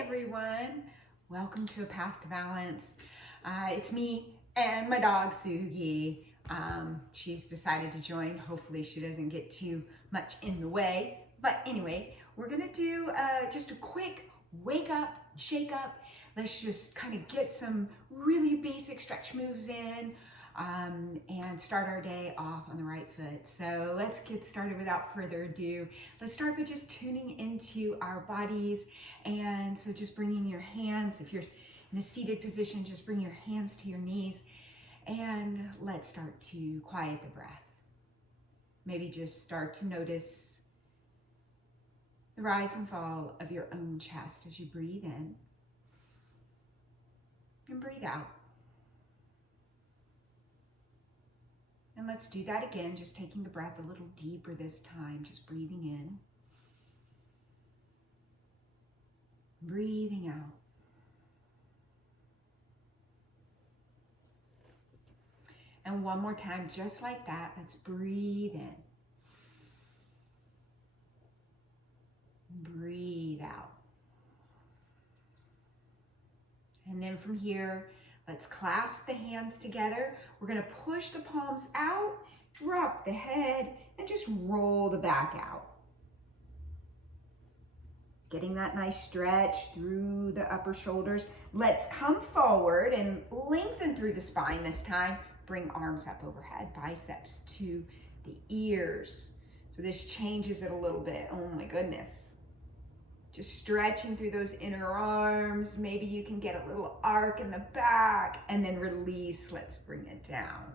everyone. Welcome to A Path to Balance. It's me and my dog, Sugi. She's decided to join. Hopefully she doesn't get too much in the way. But anyway, we're going to do just a quick wake up, shake up. Let's just kind of get some really basic stretch moves in and start our day off on the right foot. So let's get started without further ado. Let's start by just tuning into our bodies. And so just bringing your hands, if you're in a seated position, just bring your hands to your knees and let's start to quiet the breath. Maybe just start to notice the rise and fall of your own chest as you breathe in and breathe out. And let's do that again, just taking the breath a little deeper this time, just breathing in, breathing out. And one more time, just like that, let's breathe in, breathe out. And then from here, let's clasp the hands together. We're going to push the palms out, drop the head, and just roll the back out. Getting that nice stretch through the upper shoulders. Let's come forward and lengthen through the spine this time. Bring arms up overhead, biceps to the ears. So this changes it a little bit. Oh my goodness. Just stretching through those inner arms. Maybe you can get a little arc in the back and then release. Let's bring it down.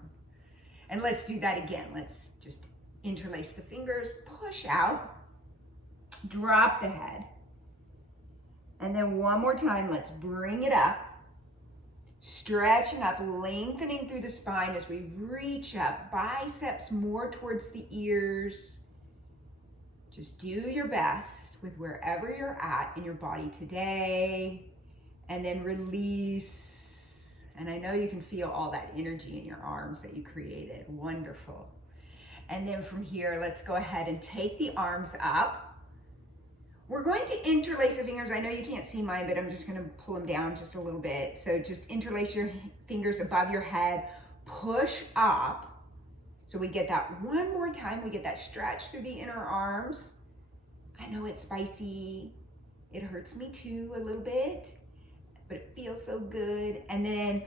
And let's do that again. Let's just interlace the fingers, push out, drop the head. And then one more time, let's bring it up. Stretching up, lengthening through the spine as we reach up, biceps more towards the ears. Just do your best with wherever you're at in your body today, and then release. And I know you can feel all that energy in your arms that you created. Wonderful. And then from here, let's go ahead and take the arms up. We're going to interlace the fingers. I know you can't see mine, but I'm just going to pull them down just a little bit. So just interlace your fingers above your head, push up. So we get that one more time. We get that stretch through the inner arms. I know it's spicy. It hurts me too a little bit, but it feels so good. And then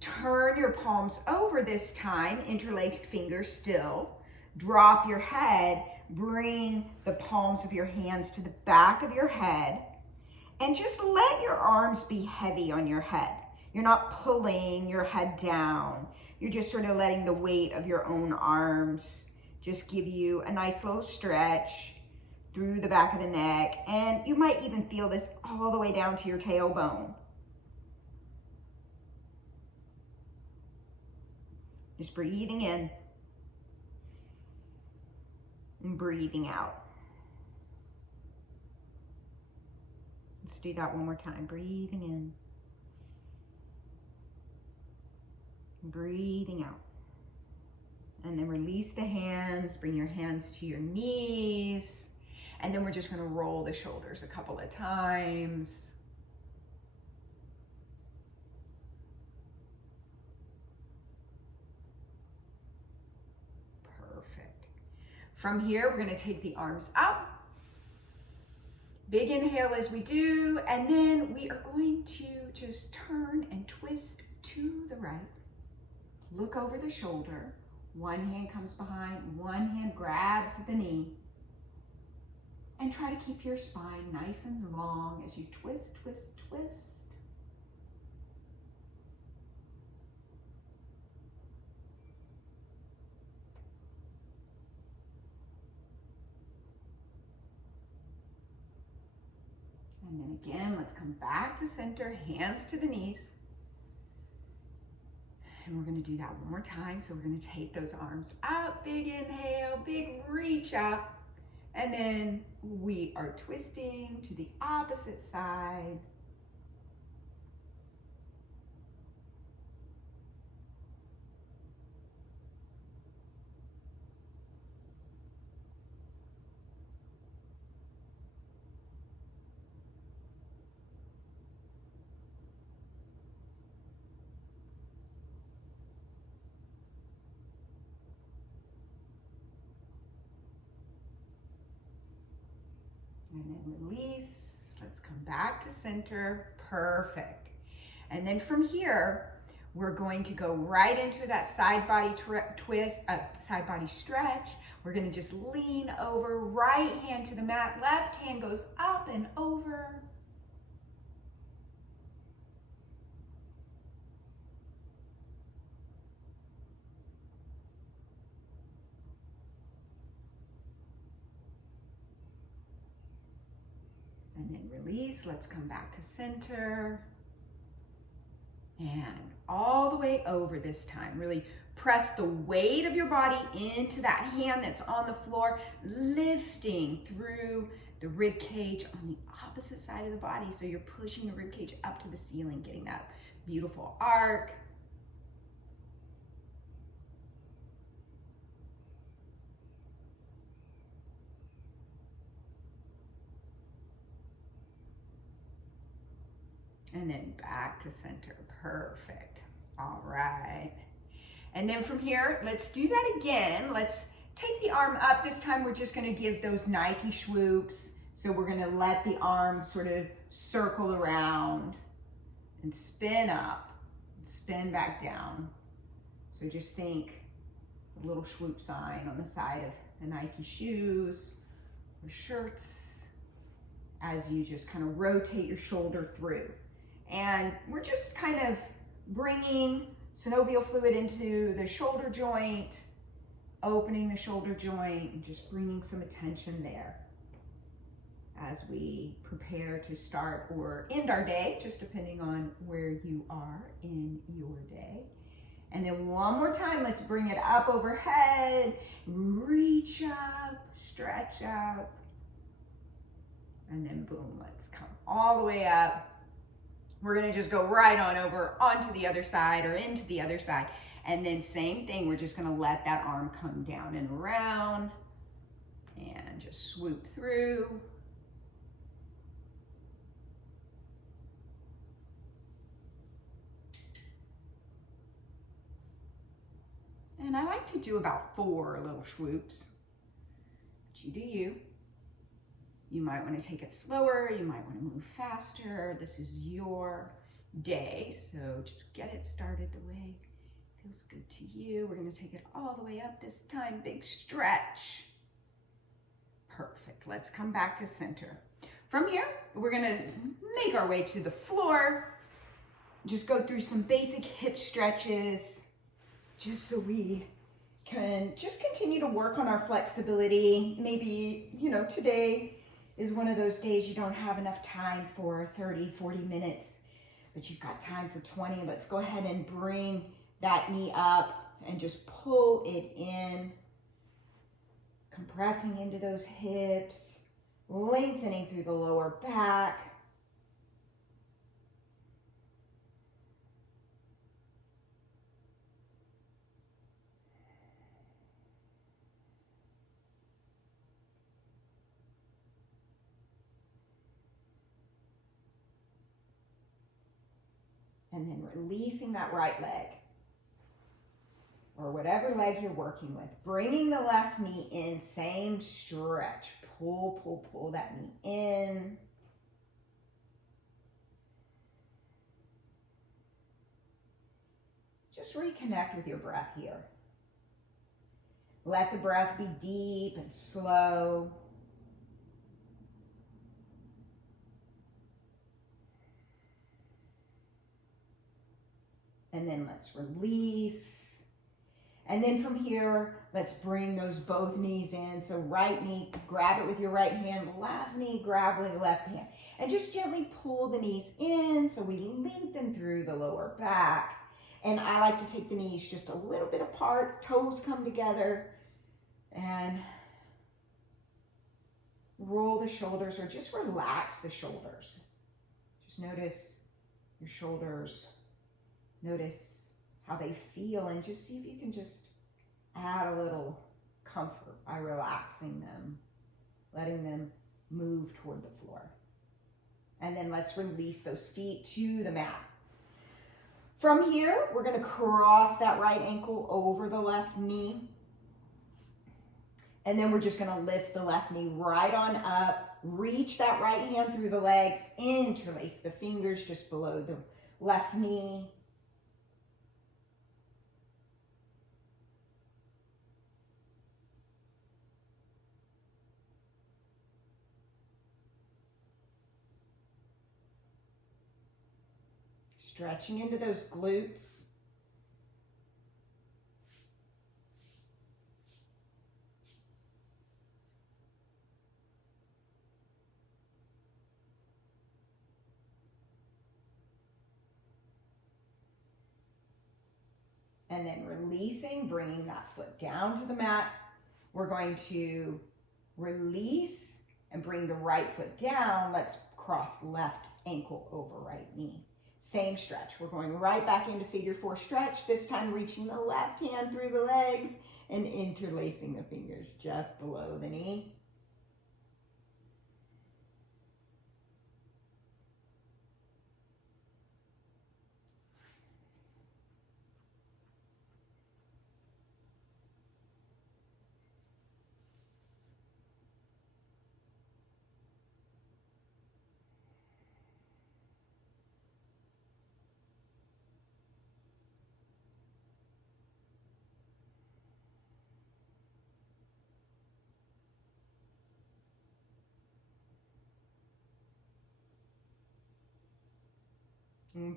turn your palms over this time, interlaced fingers still. Drop your head, bring the palms of your hands to the back of your head, and just let your arms be heavy on your head. You're not pulling your head down. You're just sort of letting the weight of your own arms just give you a nice little stretch through the back of the neck. And you might even feel this all the way down to your tailbone. Just breathing in and breathing out. Let's do that one more time. Breathing in, breathing out. And then release the hands, bring your hands to your knees. And then we're just going to roll the shoulders a couple of times. From here, we're going to take the arms up. Big inhale as we do, and then we are going to just turn and twist to the right. Look over the shoulder. One hand comes behind, one hand grabs the knee. And try to keep your spine nice and long as you twist, twist, twist. And then again, let's come back to center, hands to the knees. And we're going to do that one more time. So we're going to take those arms up, big inhale, big reach up. And then we are twisting to the opposite side. And then release. Let's come back to center. Perfect. And then from here, we're going to go right into that side body twist, side body stretch. We're gonna just lean over, right hand to the mat, left hand goes up and over. And then release. Let's come back to center. And all the way over this time. Really press the weight of your body into that hand that's on the floor, lifting through the rib cage on the opposite side of the body. So you're pushing the rib cage up to the ceiling, getting that beautiful arc. And then back to center. Perfect. All right. And then from here, let's do that again. Let's take the arm up. This time we're just going to give those Nike swoops. So we're going to let the arm sort of circle around and spin up, and spin back down. So just think a little swoop sign on the side of the Nike shoes or shirts as you just kind of rotate your shoulder through. And we're just kind of bringing synovial fluid into the shoulder joint, opening the shoulder joint, and just bringing some attention there as we prepare to start or end our day, just depending on where you are in your day. And then one more time, let's bring it up overhead, reach up, stretch up, and then boom, let's come all the way up. We're gonna just go right on over onto the other side or into the other side. And then same thing, we're just gonna let that arm come down and around and just swoop through. And I like to do about 4 little swoops, but you do you. You might want to take it slower, you might want to move faster. This is your day, so just get it started the way it feels good to you. We're going to take it all the way up this time, big stretch. Perfect. Let's come back to center. From here, we're going to make our way to the floor. Just go through some basic hip stretches, just so we can just continue to work on our flexibility. Maybe, today is one of those days you don't have enough time for 30, 40 minutes, but you've got time for 20. Let's go ahead and bring that knee up and just pull it in, compressing into those hips, lengthening through the lower back. And then releasing that right leg, or whatever leg you're working with. Bringing the left knee in, same stretch. Pull, pull, pull that knee in. Just reconnect with your breath here. Let the breath be deep and slow. And then let's release. And then from here, let's bring those both knees in. So right knee, grab it with your right hand, left knee, grab with the left hand. And just gently pull the knees in so we lengthen through the lower back. And I like to take the knees just a little bit apart, toes come together, and roll the shoulders or just relax the shoulders. Just notice your shoulders. Notice how they feel and just see if you can just add a little comfort by relaxing them, letting them move toward the floor. And then let's release those feet to the mat. From here, we're going to cross that right ankle over the left knee. And then we're just gonna lift the left knee right on up, reach that right hand through the legs, interlace the fingers just below the left knee. Stretching into those glutes. And then releasing, bringing that foot down to the mat. We're going to release and bring the right foot down. Let's cross left ankle over right knee. Same stretch. We're going right back into figure four stretch, this time reaching the left hand through the legs and interlacing the fingers just below the knee.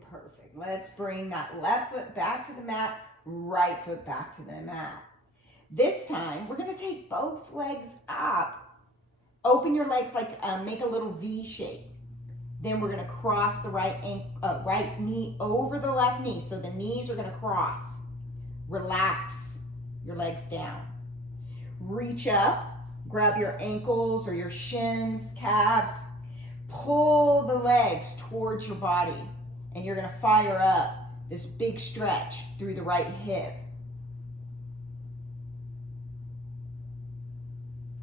Perfect. Let's bring that left foot back to the mat, right foot back to the mat. This time, we're gonna take both legs up. Open your legs like, make a little V shape. Then we're gonna cross the right knee over the left knee. So the knees are gonna cross. Relax your legs down. Reach up, grab your ankles or your shins, calves. Pull the legs towards your body. And you're gonna fire up this big stretch through the right hip.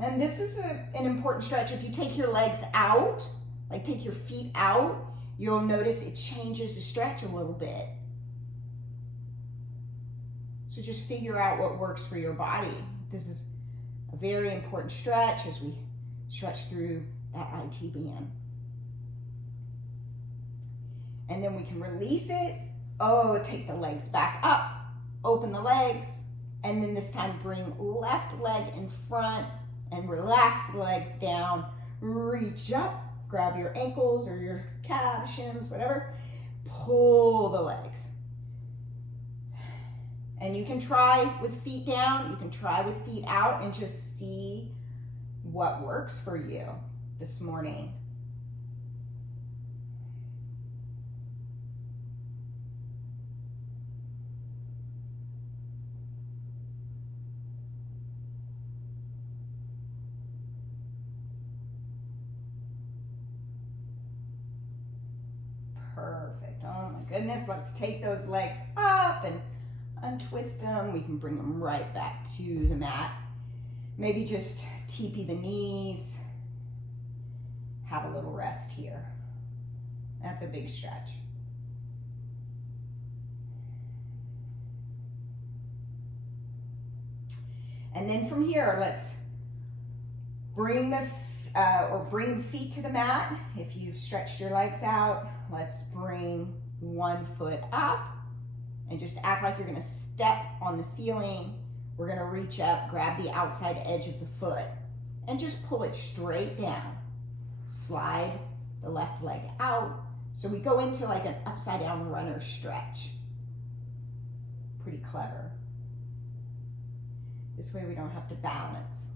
And this is an important stretch. If you take your legs out, like take your feet out, you'll notice it changes the stretch a little bit. So just figure out what works for your body. This is a very important stretch as we stretch through that IT band. And then we can release it. Oh, take the legs back up, open the legs, and then this time bring left leg in front and relax the legs down. Reach up, grab your ankles or your calves, shins, whatever. Pull the legs. And you can try with feet down, you can try with feet out and just see what works for you this morning. Perfect. Oh my goodness. Let's take those legs up and untwist them. We can bring them right back to the mat. Maybe just teepee the knees. Have a little rest here. That's a big stretch. And then from here, let's bring the feet to the mat. If you've stretched your legs out, let's bring one foot up and just act like you're gonna step on the ceiling. We're gonna reach up, grab the outside edge of the foot and just pull it straight down. Slide the left leg out. So we go into like an upside down runner stretch. Pretty clever. This way we don't have to balance.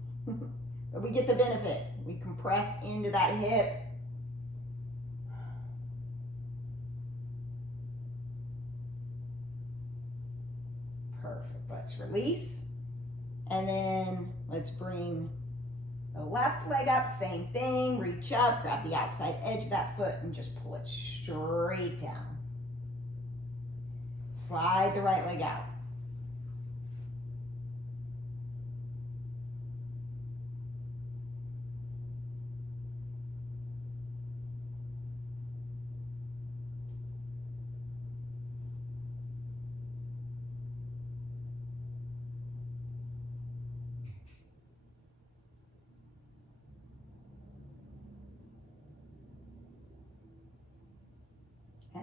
But we get the benefit. We compress into that hip. Perfect. Let's release. And then let's bring the left leg up. Same thing. Reach up, grab the outside edge of that foot and just pull it straight down. Slide the right leg out.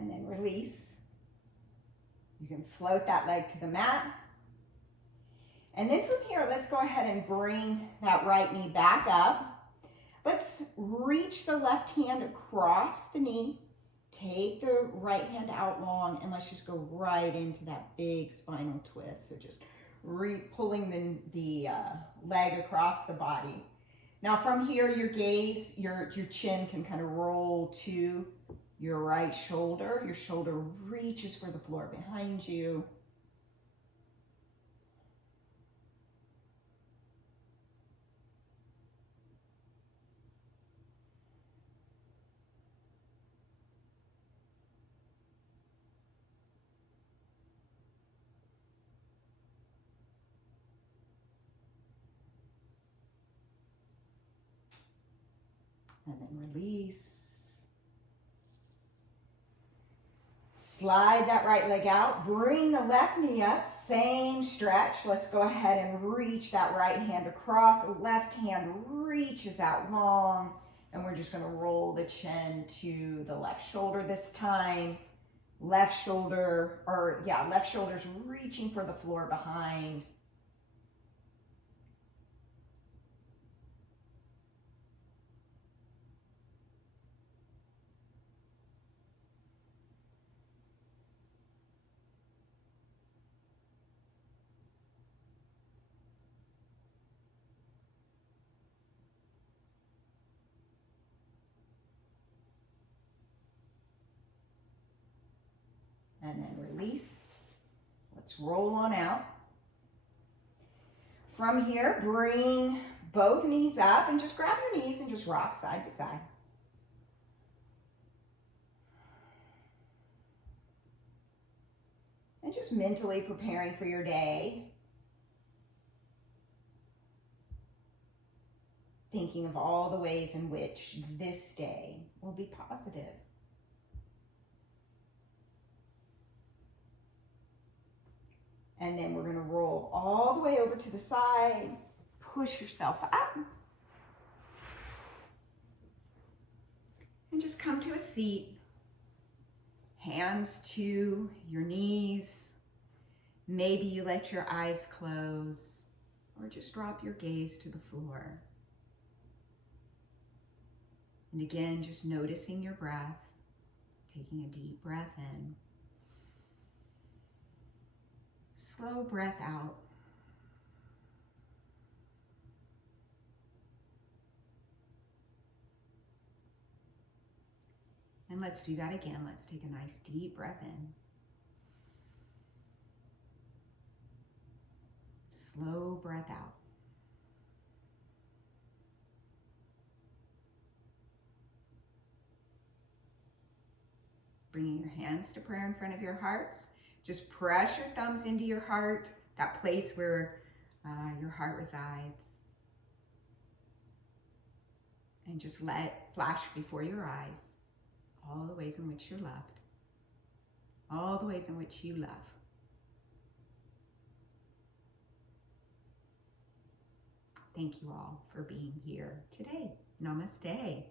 And then release. You can float that leg to the mat. And then from here, let's go ahead and bring that right knee back up. Let's reach the left hand across the knee. Take the right hand out long, and let's just go right into that big spinal twist. So just pulling the leg across the body. Now from here, your gaze, your chin can kind of roll to your right shoulder. Your shoulder reaches for the floor behind you. And then release. Slide that right leg out. Bring the left knee up. Same stretch. Let's go ahead and reach that right hand across. The left hand reaches out long. And we're just going to roll the chin to the left shoulder this time. Left shoulder's reaching for the floor behind. And then release. Let's roll on out. From here, bring both knees up and just grab your knees and just rock side to side. And just mentally preparing for your day. Thinking of all the ways in which this day will be positive. And then we're going to roll all the way over to the side. Push yourself up. And just come to a seat. Hands to your knees. Maybe you let your eyes close or just drop your gaze to the floor. And again, just noticing your breath, taking a deep breath in. Slow breath out. And let's do that again. Let's take a nice deep breath in. Slow breath out. Bringing your hands to prayer in front of your hearts. Just press your thumbs into your heart, that place where your heart resides. And just let it flash before your eyes all the ways in which you're loved. All the ways in which you love. Thank you all for being here today. Namaste.